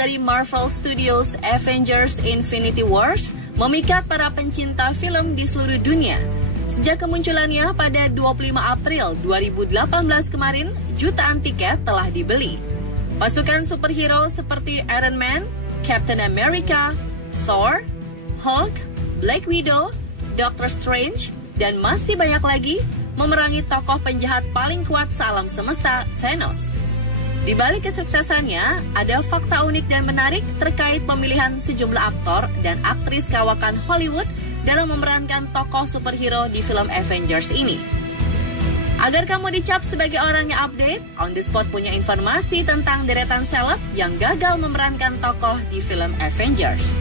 dari Marvel Studios Avengers Infinity Wars memikat para pencinta film di seluruh dunia. Sejak kemunculannya pada 25 April 2018 kemarin, jutaan tiket telah dibeli. Pasukan superhero seperti Iron Man, Captain America, Thor, Hulk, Black Widow, Doctor Strange, dan masih banyak lagi memerangi tokoh penjahat paling kuat sealam semesta, Thanos. Di balik kesuksesannya, ada fakta unik dan menarik terkait pemilihan sejumlah aktor dan aktris kawakan Hollywood dalam memerankan tokoh superhero di film Avengers ini. Agar kamu dicap sebagai orang yang update, On The Spot punya informasi tentang deretan seleb yang gagal memerankan tokoh di film Avengers.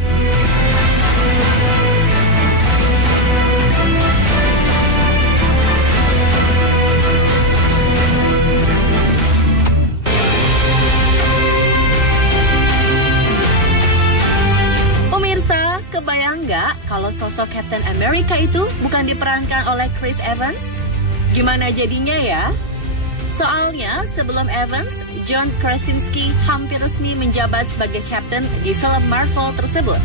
Kebayang nggak kalau sosok Captain America itu bukan diperankan oleh Chris Evans? Gimana jadinya ya? Soalnya sebelum Evans, John Krasinski hampir resmi menjabat sebagai Captain di film Marvel tersebut.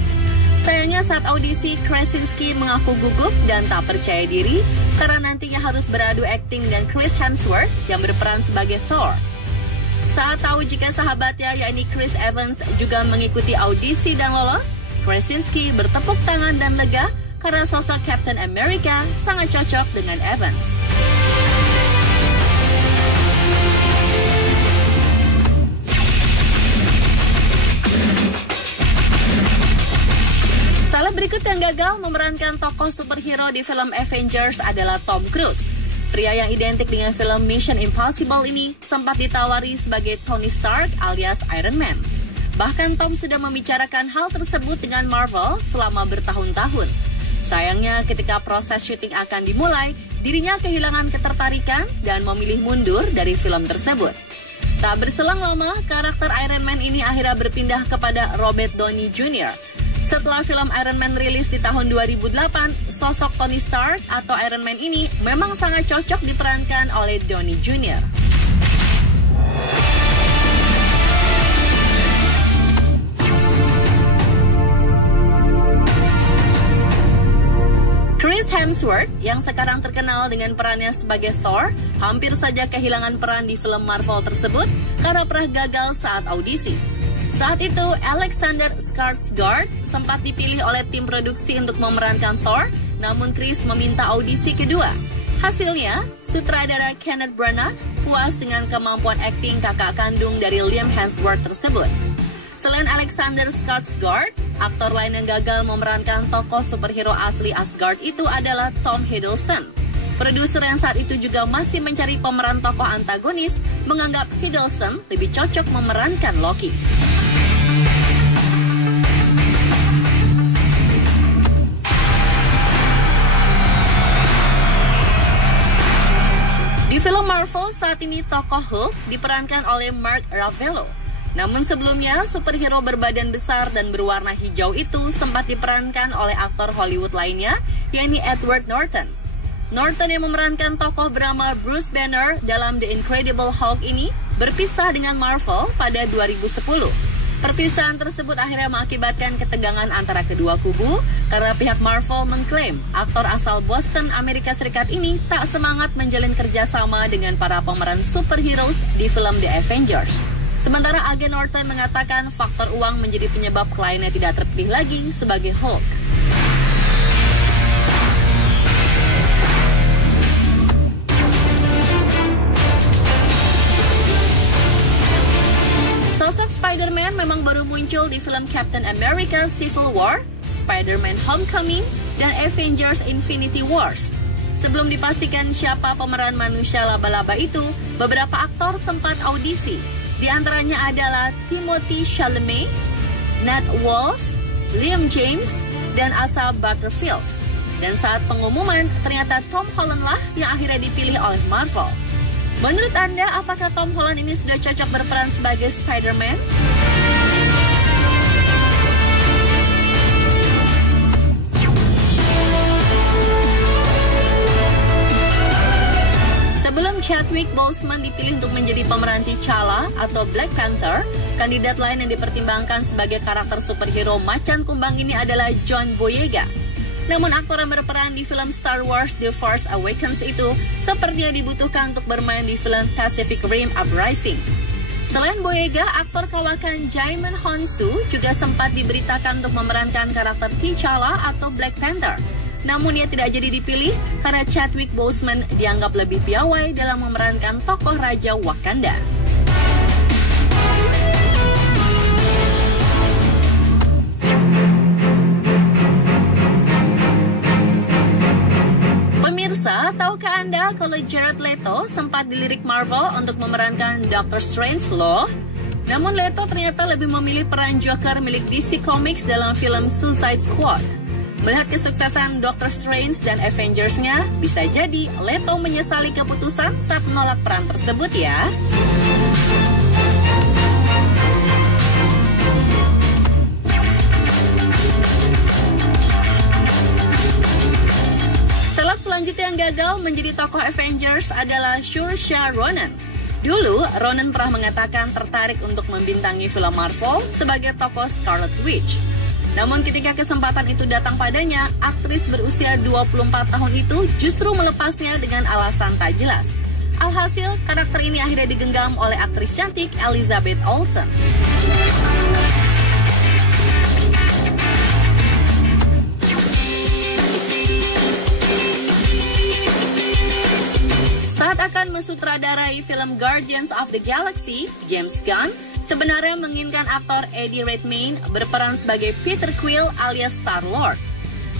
Sayangnya saat audisi, Krasinski mengaku gugup dan tak percaya diri karena nantinya harus beradu akting dengan Chris Hemsworth yang berperan sebagai Thor. Saat tahu jika sahabatnya yakni Chris Evans juga mengikuti audisi dan lolos, Krasinski bertepuk tangan dan lega karena sosok Captain America sangat cocok dengan Evans. Seleb berikut yang gagal memerankan tokoh superhero di film Avengers adalah Tom Cruise. Pria yang identik dengan film Mission Impossible ini sempat ditawari sebagai Tony Stark alias Iron Man. Bahkan Tom sudah membicarakan hal tersebut dengan Marvel selama bertahun-tahun. Sayangnya ketika proses syuting akan dimulai, dirinya kehilangan ketertarikan dan memilih mundur dari film tersebut. Tak berselang lama, karakter Iron Man ini akhirnya berpindah kepada Robert Downey Jr. Setelah film Iron Man rilis di tahun 2008, sosok Tony Stark atau Iron Man ini memang sangat cocok diperankan oleh Downey Jr. Chris Hemsworth yang sekarang terkenal dengan perannya sebagai Thor hampir saja kehilangan peran di film Marvel tersebut karena pernah gagal saat audisi. Saat itu Alexander Skarsgård sempat dipilih oleh tim produksi untuk memerankan Thor, namun Chris meminta audisi kedua. Hasilnya, sutradara Kenneth Branagh puas dengan kemampuan akting kakak kandung dari Liam Hemsworth tersebut. Selain Alexander Skarsgård, aktor lain yang gagal memerankan tokoh superhero asli Asgard itu adalah Tom Hiddleston. Produser yang saat itu juga masih mencari pemeran tokoh antagonis menganggap Hiddleston lebih cocok memerankan Loki. Di film Marvel saat ini tokoh Hulk diperankan oleh Mark Ruffalo. Namun sebelumnya, superhero berbadan besar dan berwarna hijau itu sempat diperankan oleh aktor Hollywood lainnya, yakni Edward Norton. Norton yang memerankan tokoh bernama Bruce Banner dalam The Incredible Hulk ini berpisah dengan Marvel pada 2010. Perpisahan tersebut akhirnya mengakibatkan ketegangan antara kedua kubu karena pihak Marvel mengklaim aktor asal Boston, Amerika Serikat ini tak semangat menjalin kerjasama dengan para pemeran superheroes di film The Avengers. Sementara agen Norton mengatakan faktor uang menjadi penyebab kliennya tidak terpilih lagi sebagai Hulk. Sosok Spider-Man memang baru muncul di film Captain America Civil War, Spider-Man Homecoming, dan Avengers Infinity Wars. Sebelum dipastikan siapa pemeran manusia laba-laba itu, beberapa aktor sempat audisi. Di antaranya adalah Timothée Chalamet, Nat Wolff, Liam James, dan Asa Butterfield. Dan saat pengumuman, ternyata Tom Holland lah yang akhirnya dipilih oleh Marvel. Menurut Anda, apakah Tom Holland ini sudah cocok berperan sebagai Spider-Man? Sebelum Chadwick Boseman dipilih untuk menjadi pemeran T'Challa atau Black Panther, kandidat lain yang dipertimbangkan sebagai karakter superhero macan kumbang ini adalah John Boyega. Namun aktor yang berperan di film Star Wars The Force Awakens itu sepertinya dibutuhkan untuk bermain di film Pacific Rim Uprising. Selain Boyega, aktor kawakan Djimon Hounsou juga sempat diberitakan untuk memerankan karakter T'Challa atau Black Panther. Namun ia tidak jadi dipilih karena Chadwick Boseman dianggap lebih piawai dalam memerankan tokoh Raja Wakanda. Pemirsa, tahukah Anda kalau Jared Leto sempat dilirik Marvel untuk memerankan Doctor Strangelove? Namun Leto ternyata lebih memilih peran Joker milik DC Comics dalam film Suicide Squad. Melihat kesuksesan Doctor Strange dan Avengers-nya, bisa jadi Leto menyesali keputusan saat menolak peran tersebut ya. Seleb selanjutnya yang gagal menjadi tokoh Avengers adalah Saoirse Ronan. Dulu, Ronan pernah mengatakan tertarik untuk membintangi film Marvel sebagai tokoh Scarlet Witch. Namun ketika kesempatan itu datang padanya, aktris berusia 24 tahun itu justru melepasnya dengan alasan tak jelas. Alhasil, karakter ini akhirnya digenggam oleh aktris cantik Elizabeth Olsen. Saat akan mensutradarai film Guardians of the Galaxy, James Gunn sebenarnya menginginkan aktor Eddie Redmayne berperan sebagai Peter Quill alias Star-Lord.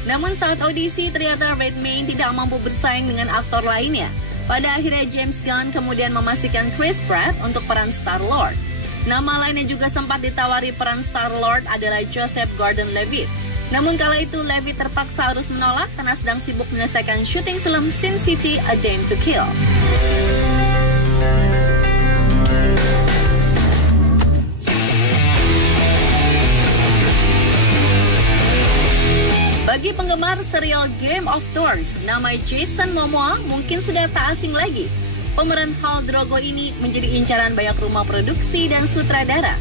Namun saat audisi ternyata Redmayne tidak mampu bersaing dengan aktor lainnya. Pada akhirnya James Gunn kemudian memastikan Chris Pratt untuk peran Star-Lord. Nama lain yang juga sempat ditawari peran Star-Lord adalah Joseph Gordon-Levitt. Namun kala itu Levitt terpaksa harus menolak karena sedang sibuk menyelesaikan syuting film Sin City: A Dame to Kill. Bagi penggemar serial Game of Thrones, nama Jason Momoa mungkin sudah tak asing lagi. Pemeran Khal Drogo ini menjadi incaran banyak rumah produksi dan sutradara.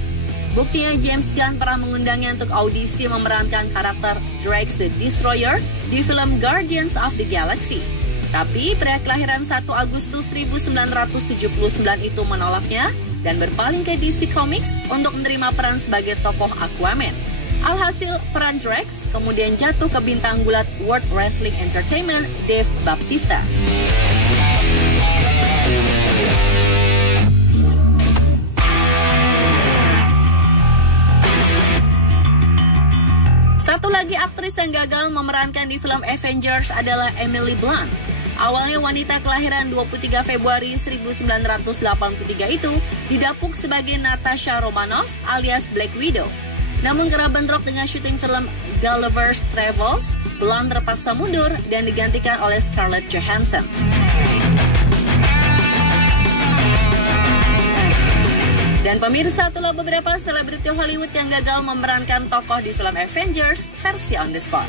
Buktinya James Gunn pernah mengundangnya untuk audisi memerankan karakter Drax the Destroyer di film Guardians of the Galaxy. Tapi pria kelahiran 1 Agustus 1979 itu menolaknya dan berpaling ke DC Comics untuk menerima peran sebagai tokoh Aquaman. Alhasil, peran Drax kemudian jatuh ke bintang gulat World Wrestling Entertainment, Dave Bautista. Satu lagi aktris yang gagal memerankan di film Avengers adalah Emily Blunt. Awalnya wanita kelahiran 23 Februari 1983 itu didapuk sebagai Natasha Romanoff alias Black Widow. Namun karena bentrok dengan syuting film Gulliver's Travels, Blunt terpaksa mundur dan digantikan oleh Scarlett Johansson. Dan pemirsa, itulah beberapa selebriti Hollywood yang gagal memerankan tokoh di film Avengers versi On The Spot.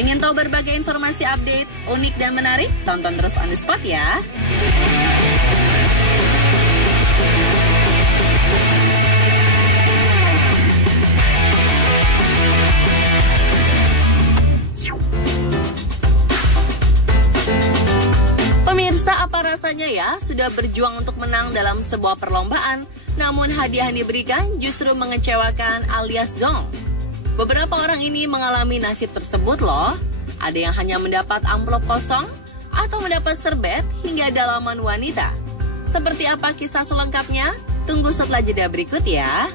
Ingin tahu berbagai informasi update, unik dan menarik? Tonton terus On The Spot ya! Pemirsa, apa rasanya ya sudah berjuang untuk menang dalam sebuah perlombaan, namun hadiah yang diberikan justru mengecewakan alias zonk. Beberapa orang ini mengalami nasib tersebut loh. Ada yang hanya mendapat amplop kosong atau mendapat serbet hingga dalaman wanita. Seperti apa kisah selengkapnya? Tunggu setelah jeda berikut ya.